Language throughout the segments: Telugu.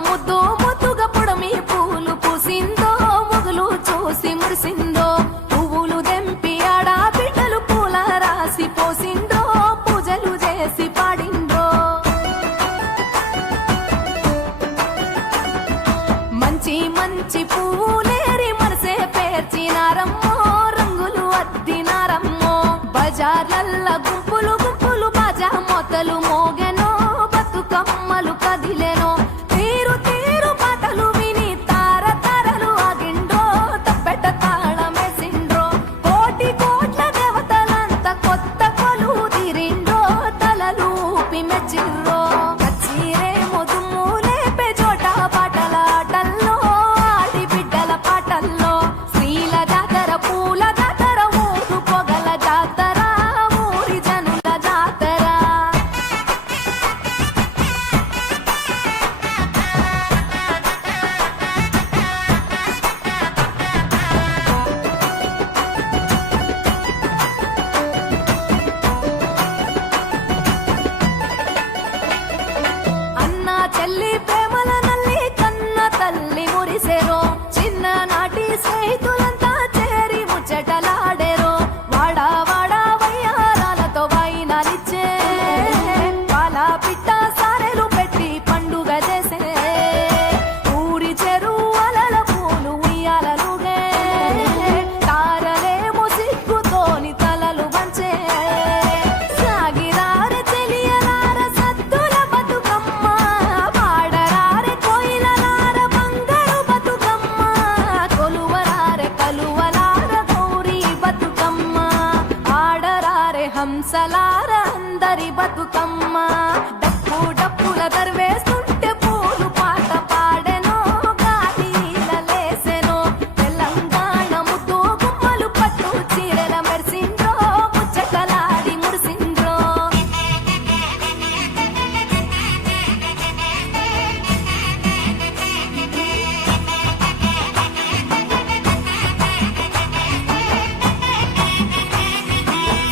ముద్దు ముద్దుగా పొడమి పూలు పూసిందో మొగులు చూసి మురిసిందో పువ్వులు దెంపి ఆడా బిడ్డలు పూల రాసి పోసిందో పూజలు చేసి పాడిండ్రో మంచి మంచి పూలేరి మనసే పేర్చినారమ్మో రంగులు అద్దినారమ్మో బజార్లల్ల గుంపులు గుంపులు బాజా మొత్తలు మోగెనో బతుకమ్మలు కదిలెనో తీరు తీరు పాటలు విని తార తారలు ఆగిండ్రో తప్పెట తాళమేసిండ్రో కోటి కోట్ల దేవతలంతా కొత్త కొలు తీరిండ్రో తలలు ఊపి మెచ్చిర్రో కచ్చిరేమో దుమ్ము లేపే చోట పాటల ఆటల్లో ఆడి బిడ్డల పాటల్లో స్త్రీల జాతర పూల జాతర ఊరు పొగల జాతర ఊరి జనుల జాతర అన్న చెల్లి ప్రేమల నల్లి కన్న తల్లి మురిసెరో చిన్ననాటి స్నేహితులంతా చేరి ముచ్చటలాడెరో వాడా వాడా వయ్యారాలతో వైనాలిచ్చే పాల పిట్ట సారెలు పెట్టి పండుగ చేసే ఊరి చెరువలల పూలు ఉయ్యాలలుగే తారలేమో సిగ్గుతోని తలలు వంచే సాగిరారె చెలియలార సద్దుల బతుకమ్మ పాడరారె కోయిలలార బంగారు బతుకమ్మ కొలువరారె కలువలార గౌరీ బతుకమ్మ ఆడరారె హంసలార అందరి బతుకమ్మ డప్పు డప్పుల దర్వేస్తుంటే పూలు పాట పాడెనో గాలిలలేసెనో తెలంగాణ ముద్దు గుమ్మలు పట్టు చీరల మెరిసిండ్రో ముచ్చటలాడి మురిసిండ్రో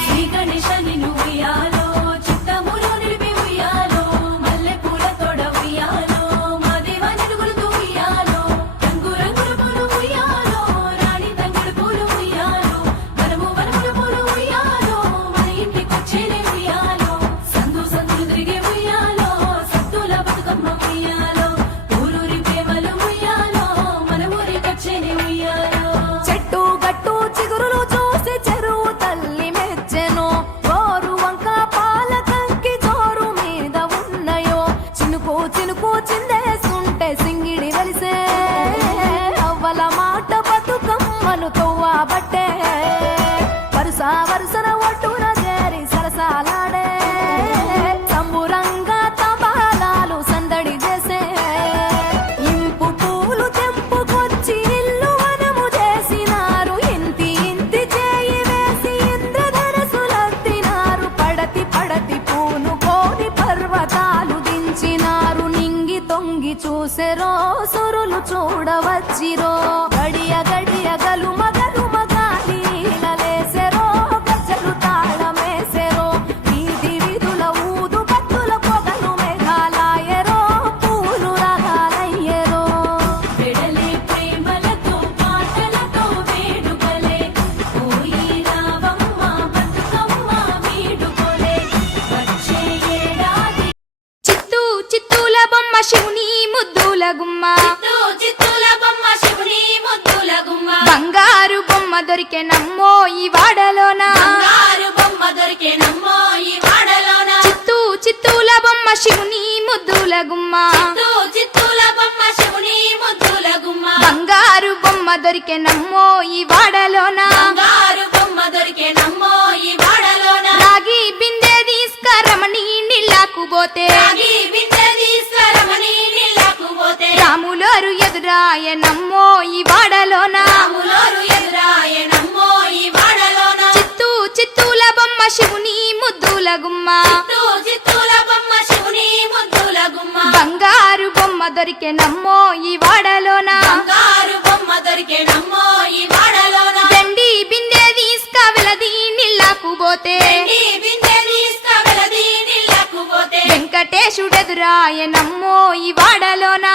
శ్రీ గణేశ నిన్ను ఉయ్యాలో చిత్తములు నిలిపి ఉయ్యాలో మల్లె పూల తోడ ఉయ్యాలో మా దేవ నిలుగులుతూ ఉయ్యాలో రంగు రంగుల పూలు ఉయ్యాలో రాణి తంగుడు పూలు ఉయ్యాలో వనము వనముల పూలు ఉయ్యాలో మన ఇంటికొచ్చేనే ఉయ్యాలో సందు సందులు తిరిగే ఉయ్యాలో సత్తుల బతుకమ్మ ఉయ్యాలో ఊరూరి ప్రేమలు ఉయ్యాలో మన ఊరికొచ్చేనే ఉయ్యాలో చెట్టు గట్టు చిగురులు చూసి చెరువు తల్లి మెచ్చెనో గోరు వంక పాల కంకి జోరు మీద ఉన్నయో చినుకు చినుకు చిందేస్తుంటే సింగిడి వెలిసే అవ్వల మాట బతుకమ్మను తవ్వబట్టే వరుస వరుసన ఒట్టున చేరి సరసాలాడే సంబురంగా తబాలాలు సందడి చేసే ఇంపు పూలు తెంపుకొచ్చి ఇల్లు వనము చేసినారు ఇంతి ఇంతి చేయి వేసి ఇంద్రధనసులద్దినారు పడతి పడతి పూను కోని పర్వతాలు దించినారు నింగి తొంగి చూసెరో సురులు చూడవచ్చిరో గడియ గడియ గలుమ గలుమ గాలిలలేసెరో గజ్జలు తాళమేసెరో వీధి వీధుల ఊదు బత్తుల పొగలు మేఘాలాయెరో పూలు రగాలయ్యెరో వెడలే ప్రేమలతో పాటలతో వేడుకలే పోయి రావమ్మ బతుకమ్మ వీడుకోలే వచ్చే ఏడాది చిత్తూ చిత్తూల బొమ్మ శివుని ముద్దుల గుమ్మ చిత్తూల బొమ్మ శివుని ముద్దుల గుమ్మ బంగారు బొమ్మ దొరికే నమ్మో ఈ వాడలోన బంగారు బొమ్మ దొరికే నమ్మో ఈ వాడలోన చిత్తూల బొమ్మ శివుని ముద్దుల గుమ్మ చిత్తూల బొమ్మ శివుని ముద్దుల గుమ్మ బంగారు బొమ్మ దొరికే నమ్మో ఈ వాడలోన బంగారు బొమ్మ దొరికే నమ్మో ఈ వాడలోన రాగి బిందె తీసుకరమణి నీళ్ళకు పోతే రాగి బిందె తీసుకురమని నీళ్ళకు పోతే రాములోరు ఎదురాయ నమ్మో ఈ వాడలోన రాములోరు ఎదురాయ నమ్మో ఈ వాడలోన చిత్తూల బొమ్మ శివుని ముద్దుల గుమ్మ చిత్తూల బొమ్మ శివుని ముద్దుల గుమ్మ బంగారు బొమ్మ దొరికే నమ్మో ఈ వాడలోన బంగారు బొమ్మ దొరికే నమ్మో ఈ వాడలోన వెండి బిందె తీసుకవెలది నీళ్ళకు పోతే బిందె తీసుకువెలది నీళ్ళకు పోతే వెంకటేశుడెదురాయ నమ్మో ఈ వాడలోన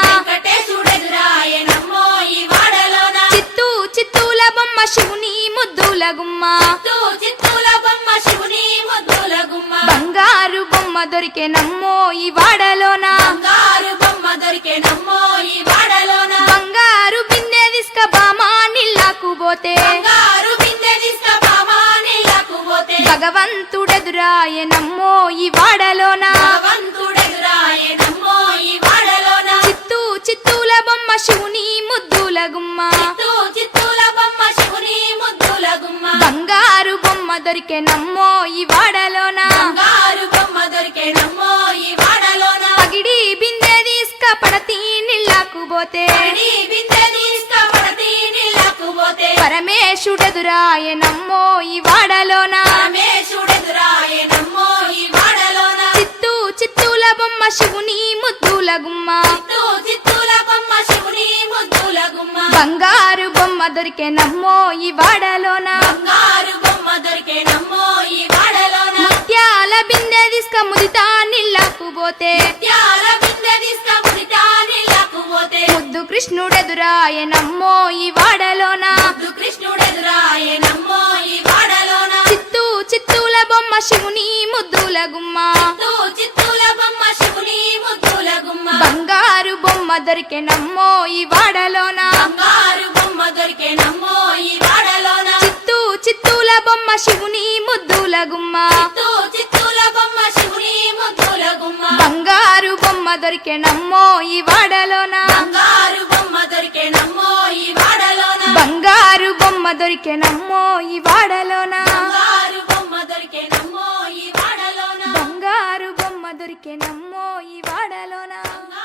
ముద్దుల గుమ్మ చిత్తూ చిత్తూల బొమ్మ శివుని ముద్దుల గుమ్మ బంగారు బొమ్మ దొరికెనమ్మో ఈ వాడలోన బంగారు బొమ్మ దొరికే నమ్మో ఈ వాడలోన బంగారు బిందె తీసుక బామా నీళ్ళకు పోతే బంగారు బిందె తీసుకపోమా నీళ్ళకు పోతే భగవంతుడెదురాయనమ్మో ఈ వాడలోన భగవంతుడెదురాయే నమ్మో ఈ వాడలోన చిత్తూ చిత్తూల బొమ్మ శివుని ముద్దుల గుమ్మ చిత్తూ చిత్తూల బొమ్మ శివుని ముద్దుల గుమ్మ బంగారు బొమ్మ దొరికెనమ్మో ఈ వాడలోన బంగారు బొమ్మ దొరికే నమ్మో ఈ వాడలోన పగిడి బిందె తీసుక పడతీ నీళ్ళకు పోతే పడి బిందె తీసుకపోతే నీళ్ళకు పోతే పరమేశుడెదురాయనమ్మో ఈ వాడలోన పరమేశుడెదురాయే నమ్మో ఈ వాడలోన చిత్తూ చిత్తూల బొమ్మ శివుని ముద్దుల గుమ్మ చిత్తూ చిత్తూల బొమ్మ శివుని ముద్దుల గుమ్మ బంగారు బొమ్మ దొరికెనమ్మో ఈ వాడలోన బంగారు బొమ్మ దొరికే నమ్మో ఈ వాడలోన ముత్యాల బిందె తీసుక ముదితా నీళ్ళకు పోతే త్యాల బిందె తీసుకపోతే నీళ్ళకు పోతే ముద్దు కృష్ణుడెదురాయనమ్మో ఈ వాడలోన ముద్దు కృష్ణుడెదురాయే నమ్మో ఈ వాడలోన చిత్తూ చిత్తూల బొమ్మ శివుని ముద్దుల గుమ్మ చిత్తూ చిత్తూల బొమ్మ శివుని ముద్దుల గుమ్మ బంగారు బొమ్మ దొరికెనమ్మో ఈ వాడలోన బంగారు బొమ్మ దొరికే నమ్మో ఈ వాడలోన చిత్తూ చిత్తూల బొమ్మ శివుని ముద్దుల గుమ్మ చిత్తూ చిత్తూల బొమ్మ శివుని ముద్దుల గుమ్మ బంగారు బొమ్మ దొరికెనమ్మో ఈ వాడలోన బంగారు బొమ్మ దొరికే నమ్మో ఈ వాడలోన బంగారు బొమ్మ దొరికెనమ్మో ఈ వాడలోన బంగారు బొమ్మ దొరికే నమ్మో ఈ వాడలోన బంగారు బొమ్మ దొరికెనమ్మో ఈ వాడలోన బంగారు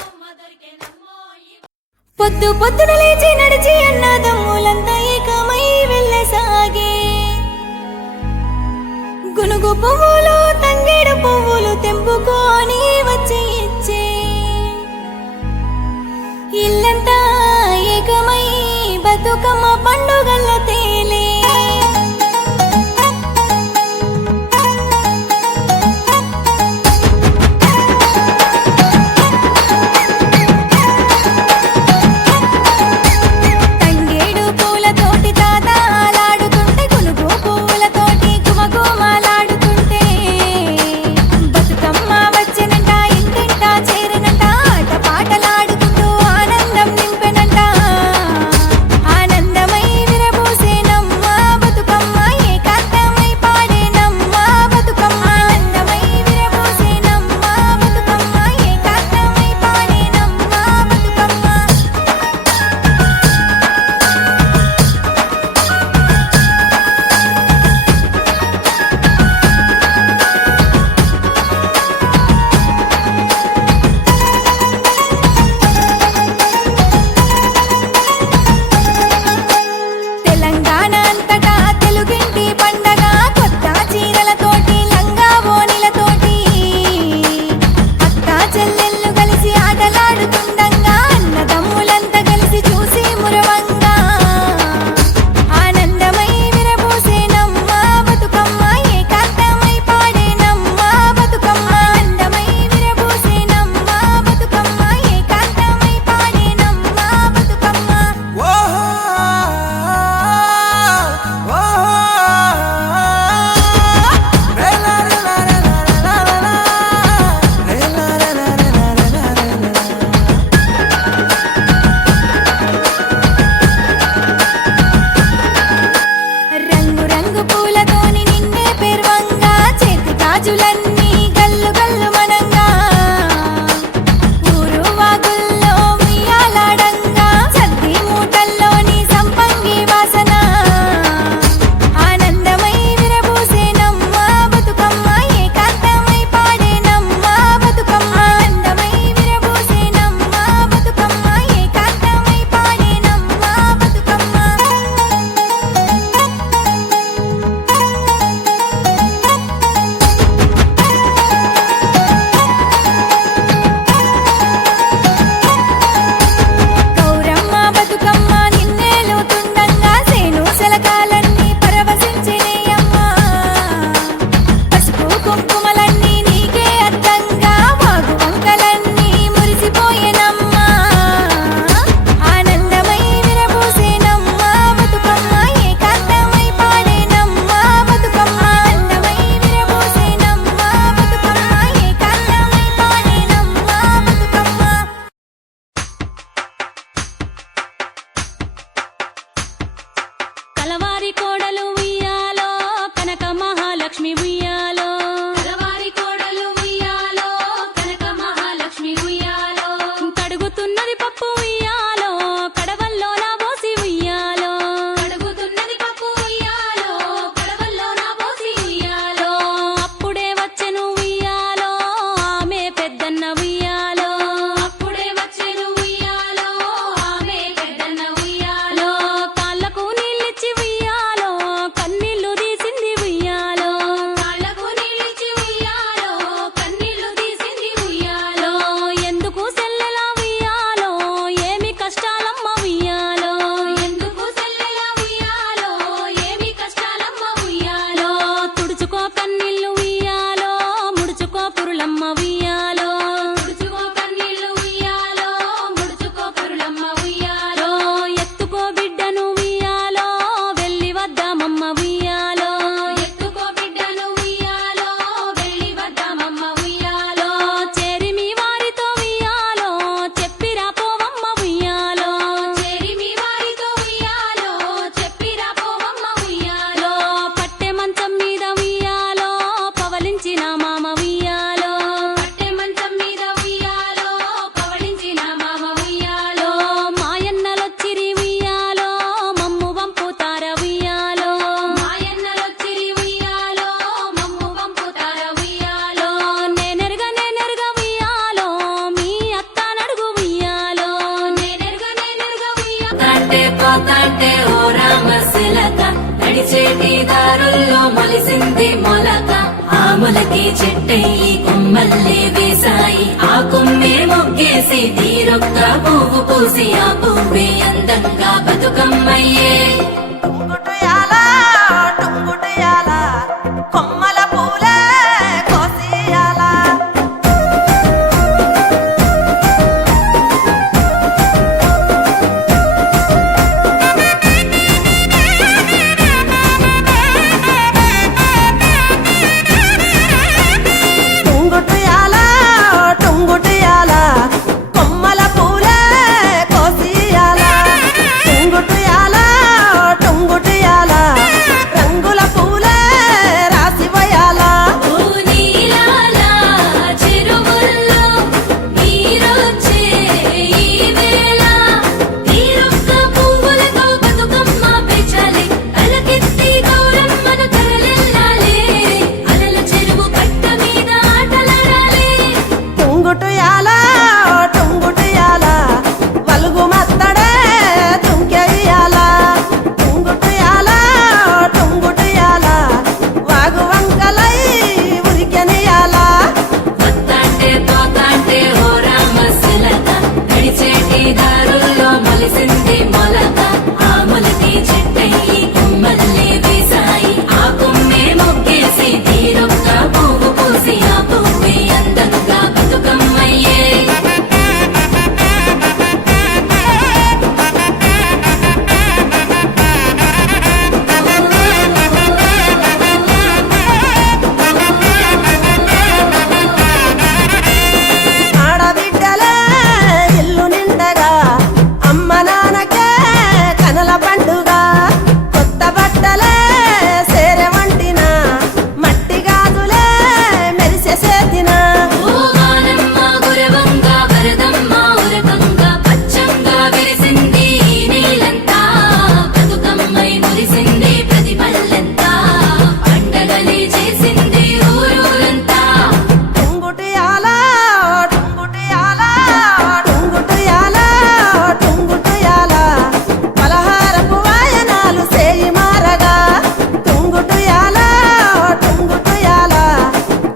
బొమ్మ దొరికే నమ్మో ఈ పొద్దు పొద్దున లేచి నడిచి అన్నదమ్ములంతా ఏకమై వెళ్ళసాగే గునుగు పువ్వులు తంగేడు పువ్వులు తెంపుకొని వచ్చి ఇచ్చే ఇల్లంతా ఏకమై బతుకమ్మ పండుగల్ల తేలే తంగేడు పూలతోటి తాతాలాడుతుంటే గునుగు పువ్వులతోటి గుమగుమలాడుతుంటే బతుకమ్మ వచ్చినంట ఇంటింటా చేరినంట ఆట పాటలాడుకుంటూ ఆనందం నింపెనంట ఆనందం ఆములకి చెట్టయి కొమ్మల్లే వేసాయి ఆ కొమ్మే మొగ్గేసి తీరొక్క పువ్వు పూసి ఆ పువ్వే అందంగా బతుకమ్మయ్యే టుంగుటుయాల టుంగుటుయాల కొమ్మల పూలే కోసియాల టుంగుటుయాల టుంగుటుయాల కొమ్మల పూలే కోసియాల టుంగుటుయాల టుంగుటుయాల రంగుల పూలే రాసివయాల ఓ నీలాల చెరువుల్లో నీరొచ్చే ఈ వేళ తీరొక్క పువ్వులతో బతుకమ్మ పెంచాలి అలకెత్తి గౌరమ్మను తరలిల్లాలి అలల చెరువు కట్ట మీద ఆటలాడాలి టుంగుటుయాల టుంగుటుయాల వలుగు మత్తడే తుంకెయ్యాల టుంగుటుయాల టుంగుటుయాల వాగు వంకలై ఉరికెనియాల వత్తాంటే తోతాంటే ఓ రామశిలక నడిచేటి దారుల్లో మొలిసింది మొలక ఆములకి చెట్టయి కొమ్మల్లే వేసాయి ఆ కొమ్మే మొగ్గేసి తీరొక్క పువ్వు పూసి ఆ పువ్వే అందంగా బతుకమ్మయ్యే ఆడబిడ్డలే ఇల్లు నిండగా అమ్మ నాన్నకే కనుల పండుగ కొత్త బట్టలే సేరె వంటిన మట్టి గాజులే మెరిసె చేతిన ఓ వానమ్మ గురవంగ వరదమ్మ ఉరకంగ పచ్చంగా విరిసింది ఈ నీలంతా బతుకమ్మై మురిసింది ప్రతి పల్లెంతా పండగలే చేసింది ఊరూరంతా టుంగుటుయాల టుంగుటుయాల టుంగుటుయాల టుంగుటుయాల పలహారపు వాయనాలు సేయి మారగా టుంగుటుయాల టుంగుటుయాల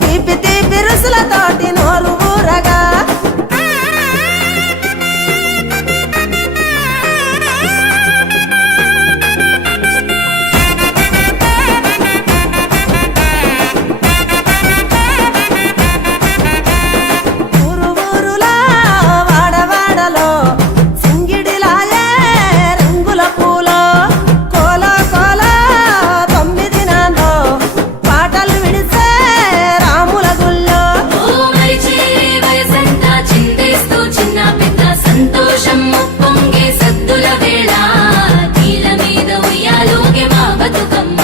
తీపి తీపి రుసులతోటి నోరు ఊరగా ఊరు ఊరులా వాడవాడలో సింగిడిలాయే రంగుల పూలో కోలో కోలో 9 నాలో పాటలు విడిసే రాముల గుళ్ళో ఓ మరిచే వయసంతా చిందేస్తూ చిన్న పెద్ద సంతోషం పొంగే సద్దుల వేళ నీల మీద ఉయ్యాలోగే మా బతుకమ్మ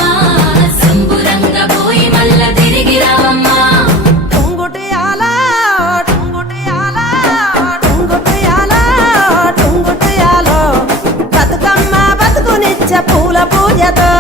సంబురంగా పోయి మల్ల తిరిగి రావమ్మా టుంగుటుయాల టుంగుటుయాల టుంగుటుయాల టుంగుటుయాలో బతుకమ్మ బతుకునిచ్చే పూల పూజతో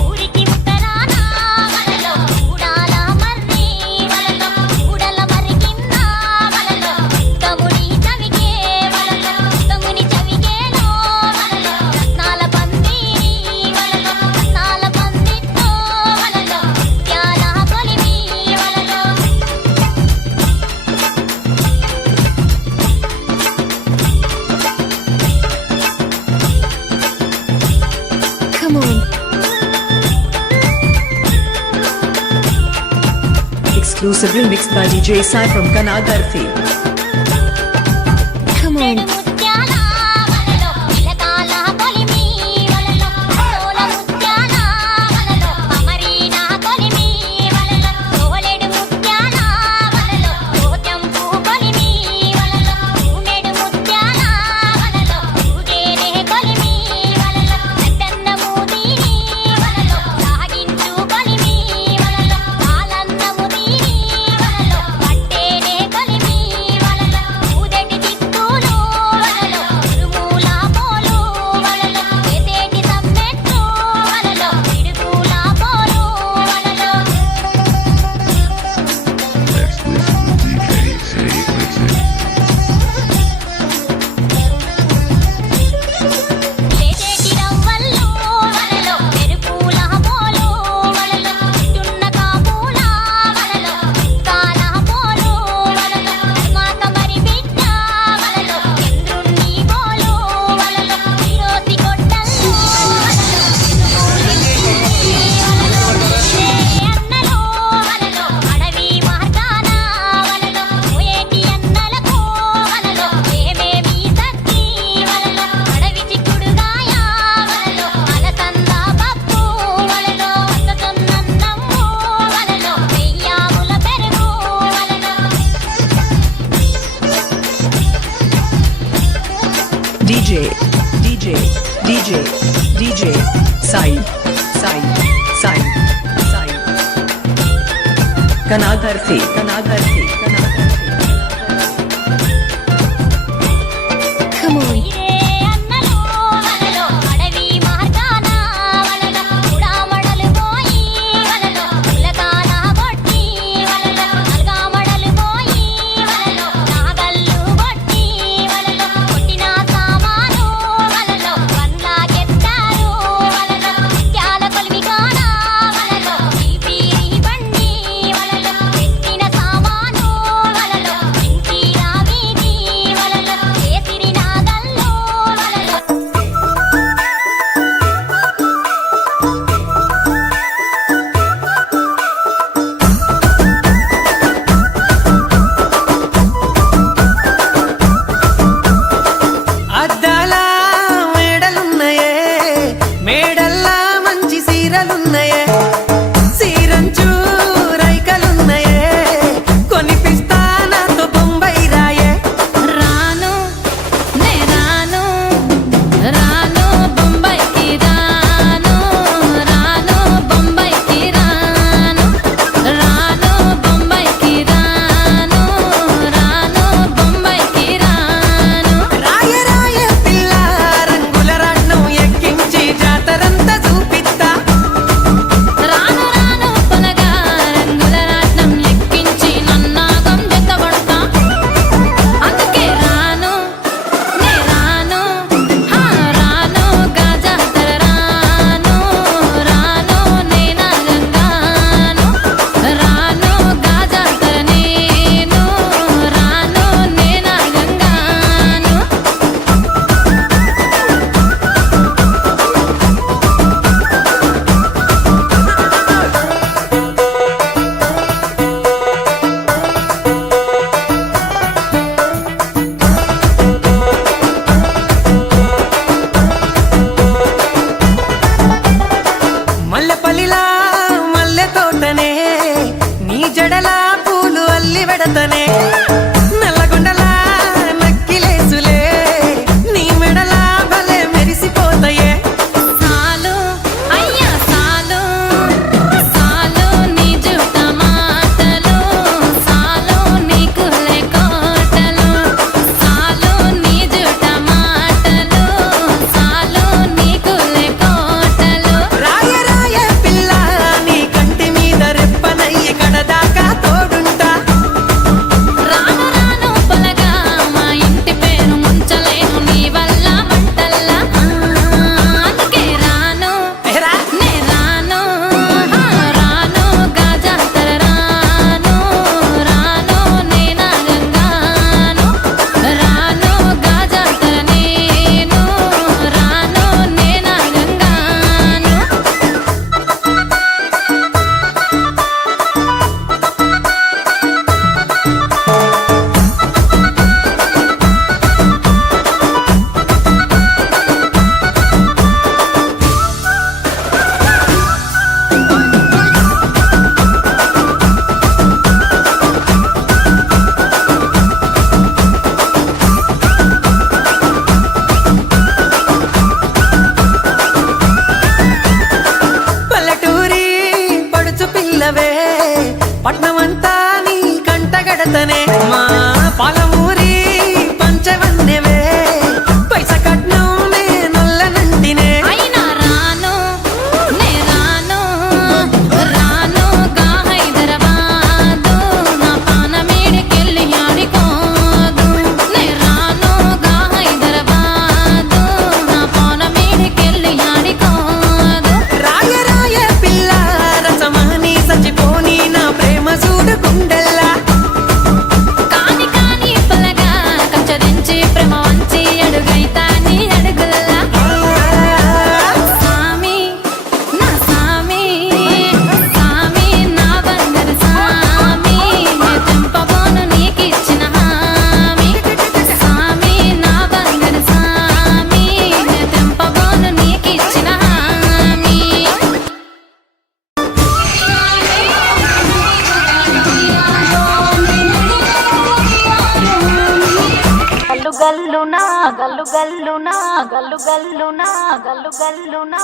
ఊరికి ఉత్తరాన వలలో ఊడాల మర్రి వలలో ఊడల మర్రి కింద వలలో తముని చవిగే వలలో తముని చవిగేలో వలలో రత్నాల పందిరి వలలో రత్నాల పందిట్లో వలలో త్యాల కొలిమి వలలో Come on. Exclusive remix by DJ Sai from Kanagarfi. Come on. ముత్యాల వలలో ఇలకాల కొలిమి వలలో తోల ముత్యాల వలలో అమరీనా కొలిమి వలలో తోలెడు ముత్యాల వలలో తోత్యంపు కొలిమి వలలో ఊమెడు ముత్యాల వలలో ఊగేరే కొలిమి వలలో పెద్దన్న మూదిని వలలో సాగి DJ Sai Kanadhar se ఖమోయ్ ఏ అన్నలో వలలో అడవి మార్గాన వలలో ఉడామడలు పోయి వలలో ఉలకాల కొట్టి వలలో నల్గామడలు పోయి వలలో నాగళ్ళు కొట్టి వలలో కొట్టిన సామాను వలలో వన్లాకెత్తారు వలలో ముత్యాల కొలిమిగాన వలలో పిలిపి బండి వలలో పెట్టిన సామాను గల్లునా గల్లు గల్లునా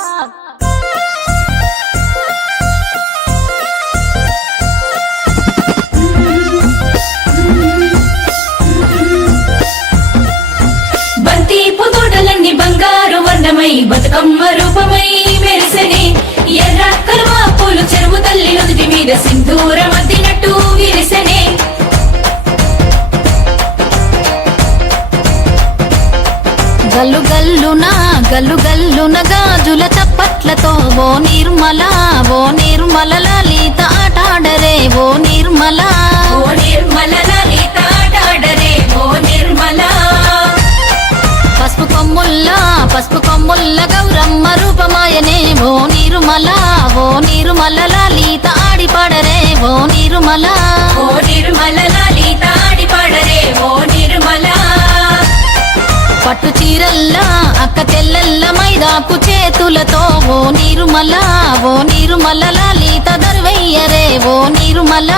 బంతి పుదోటలన్నీ బంగారు వర్ణమై బతుకమ్మ రూపమై మెరిసెనే ఎర్ర కలువ పూలు చెరువు తల్లి నుదుటి మీద సింధూరం అద్దినట్టు విరిసెనే గల్లు గల్లున గాజుల చప్పట్లతో ఓ నిర్మల లలిత ఆటాడరే ఓ నిర్మల లలిత ఆటాడరే ఓ నిర్మల పసుపు కొమ్ముల్ల గౌరమ్మ రూపమాయనే ఓ నిర్మల లలిత ఆడిపాడరే ఓ నిర్మల లలిత ఆడిపాడరే ఓ నిర్మల పట్టు చీరల్లా అక్క చెల్లెల్ల మైదాకు చేతులతో ఓ నిర్మల లలిత దర్వయ్యరే ఓ నిర్మల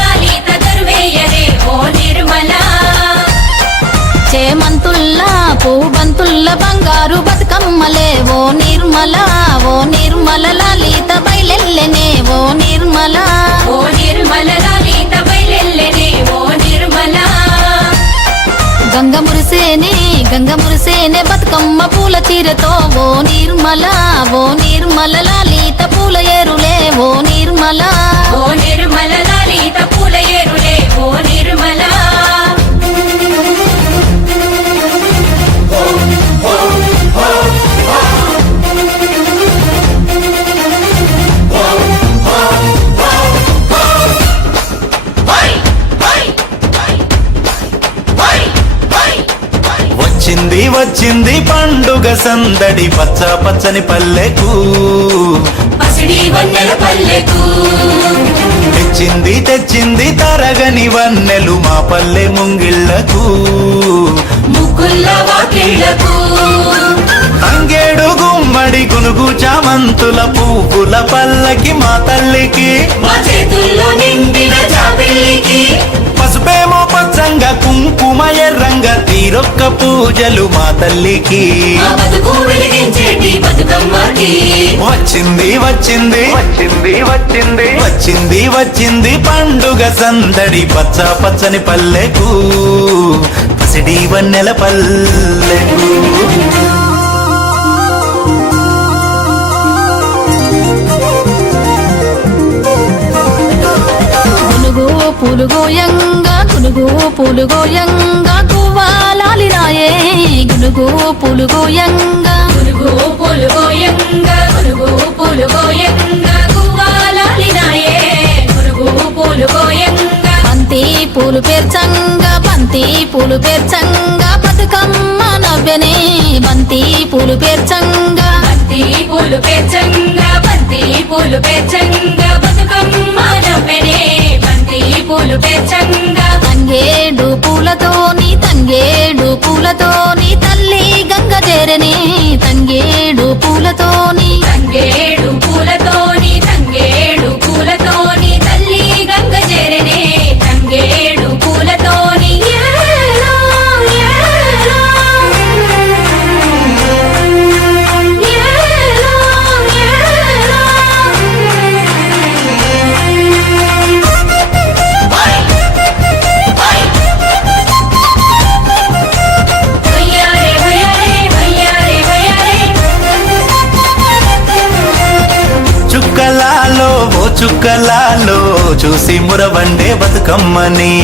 లలిత దర్వేయరే ఓ నిర్మల చేమంతుల్లా పూబంతుల్ల బంగారు బతుకమ్మలే ఓ నిర్మల లలిత బయలెల్లెనే ఓ నిర్మల లలిత బయలెల్లెనే ఓ నిర్మల గంగ మురిసేనే బతుకమ్మ పూల చీరతో ఓ నిర్మల లలిత పూల ఏరులే ఓ నిర్మల లలిత పూల ఏరులే ఓ నిర్మల వచ్చింది పండుగ సందడి పచ్చ పచ్చని పల్లెకు పసిడి వన్నెల పల్లెకు తెచ్చింది తరగని వన్నెలు మా పల్లె ముంగిళ్లకు ముగ్గుల్ల వాకిళ్లకు తంగేడు గుమ్మడి గునుగు చామంతుల పువ్వుల పల్లకి మా తల్లికి మా చేతుల్లో నిండిన జాబిల్లికి పసుపేమో పచ్చంగా కుంకుమ ఎర్రంగా తీరొక్క పూజలు మా తల్లికి మా బతుకు వెలిగించేటి బతుకమ్మకి వచ్చింది పండుగ సందడి పచ్చ పచ్చని పల్లెకు పసిడి వన్నెల పల్లెకు గునుగు పూలుగోయంగా గువ్వాలాలిరాయే గునుగు పూలుగోయంగా గువ్వాలాలినాయే గునుగు పూలుగోయంగా బంతి పూలు పేర్చంగా బతుకమ్మ నవ్వెనే బంతి పూలు పేర్చంగా బతుకమ్మ నవ్వెనే బంతి పూలు పేర్చంగా తంగేడు పూలతోని తల్లి గంగ చేరనే తంగేడు పూలతోని తంగేడు పూలతోని తల్లి గంగ చేరనే తంగేడు పూలతోని ఏలో, ఏలో. ఏలో, ఏలో. వయ్యారే, వయ్యారే, వయ్యారే, వయ్యారే. చుక్కలాలో చూసి మురవండే బతుకమ్మని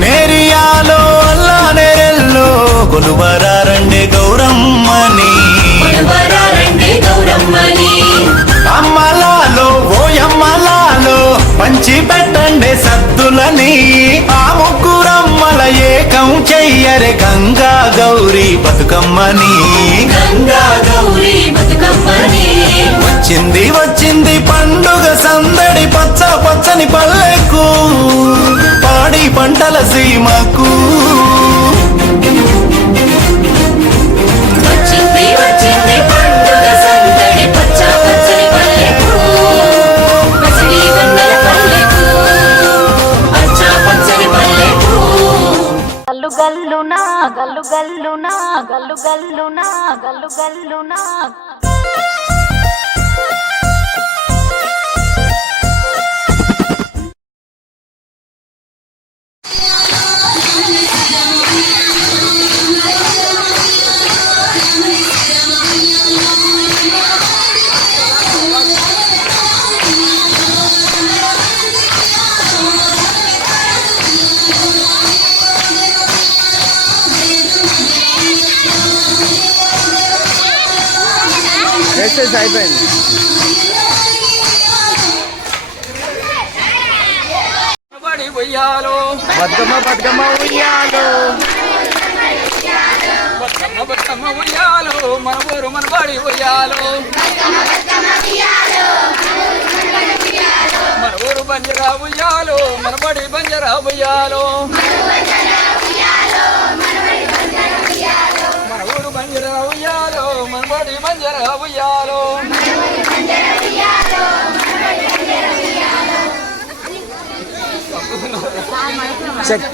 నేరియాలో అల్లా నేరెల్లో కొలువరారండే గౌరమ్మని అమ్మలాలో ఓయమ్మలాలో పంచి పెట్టండే సద్దులని ఆ ముగ్గురమ్మల ఏకం చెయ్యరే గంగా గౌరీ బతుకమ్మని వచ్చింది పండుగ సందడి పచ్చ పచ్చని పల్లెకు పాడి పంటల సీమకు వచ్చింది పండుగ సందడి పచ్చ పచ్చని పల్లెకు పసిడి వన్నెల పల్లెకు పచ్చ పచ్చని పల్లెకు గల్లు గల్లు గల్లునా గల్లు గల్లునా గల్లు గల్లునా ఎక్సైజ్ అయిపోయింది. బతుకమ్మ బతుకమ్మ ఉయ్యాలో, బతుకమ్మ బతుకమ్మ ఉయ్యాలో, మన ఊరు మన బడి ఉయ్యాలో, మన ఊరు బంజరా ఉయ్యాలో, మన బడి బంజరా ఉయ్యాలో, మన ఊరు బంజరా ఉయ్యాలో, మన బడి బంజరా ఉయ్యాలో. చెక్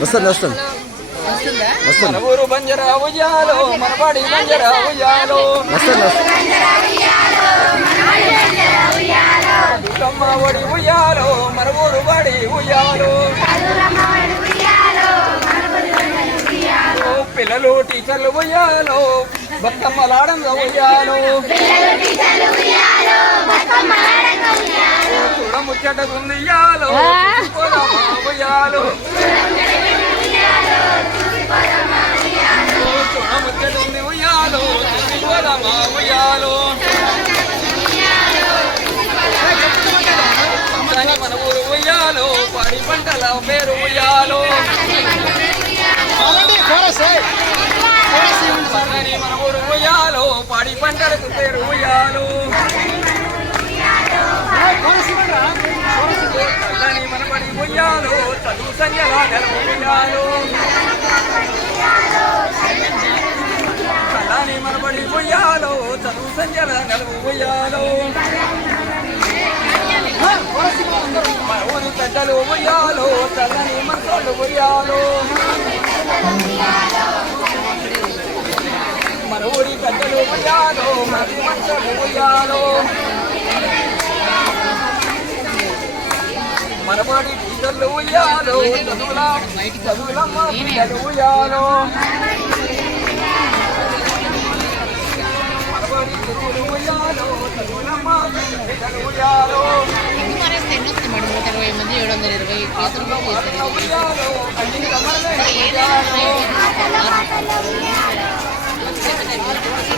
వస్తుంది వస్తుంది మన ఊరు బంజరా ఉయ్యాలో, మన బడి బంజరా ఉయ్యాలో, వస్తుంది బతుకమ్మ ఒడి ఉయ్యాలో, మన ఊరు బడి ఉయ్యాలో, పిల్లలు టీచర్లు ఉయ్యాలో, బతుకమ్మలాడంగా ఉయ్యాలో, చూడ ముచ్చటగుంది ఉయ్యాలో, ఉయ్యాలో, చూడ ముచ్చటుంది ఉయ్యాలో, ఉయ్యాలో, మన ఊరు ఉయ్యాలో, పాడి పంటల పేరు ఉయ్యాలో, మన ఊరు ఉయ్యాలో, పాడి పంటలకు పేరు ఉయ్యాలో, చల్లని మన పడి ఉయ్యాలో, చదువు సంజలా గెలవ ఉయ్యాలో, చల్లని మన పడి ఉయ్యాలో, చదువు సంజల గెలవ ఉయ్యాలో, మన ఊరు పెద్దలు ఉయ్యాలో, చల్లని మనసోళ్ళు ఉయ్యాలో, మన ఊరి పెద్దలు ఉయ్యాలో, మన మనసోళ్ళు ఉయ్యాలో, మన బడి టీచర్లు ఉయ్యాలో, చదువులమ్మ పిల్లలు ఉయ్యాలో, మన బడి చదువులు ఉయ్యాలో, చదువులమ్మ పిల్లలు ఉయ్యాలో, ఉయ్యాలో, కన్నీ కమలే ఉయ్యాలో,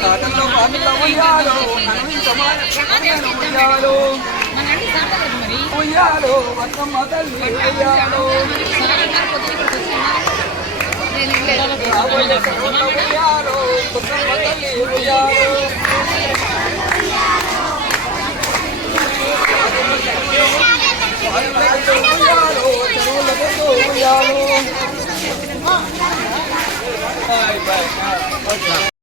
కాటంలో పాటల ఉయ్యాలో, ఉయ్యాలో, ఉయ్యాలో, బతుకమ్మ తల్లి ఉయ్యాలో, రాబోయే తరంలో ఉయ్యాలో, బతుకమ్మ తల్లి ఉయ్యాలో, ఉయ్యాలో, చెరువుల పొద్దు ఉయ్యాలో.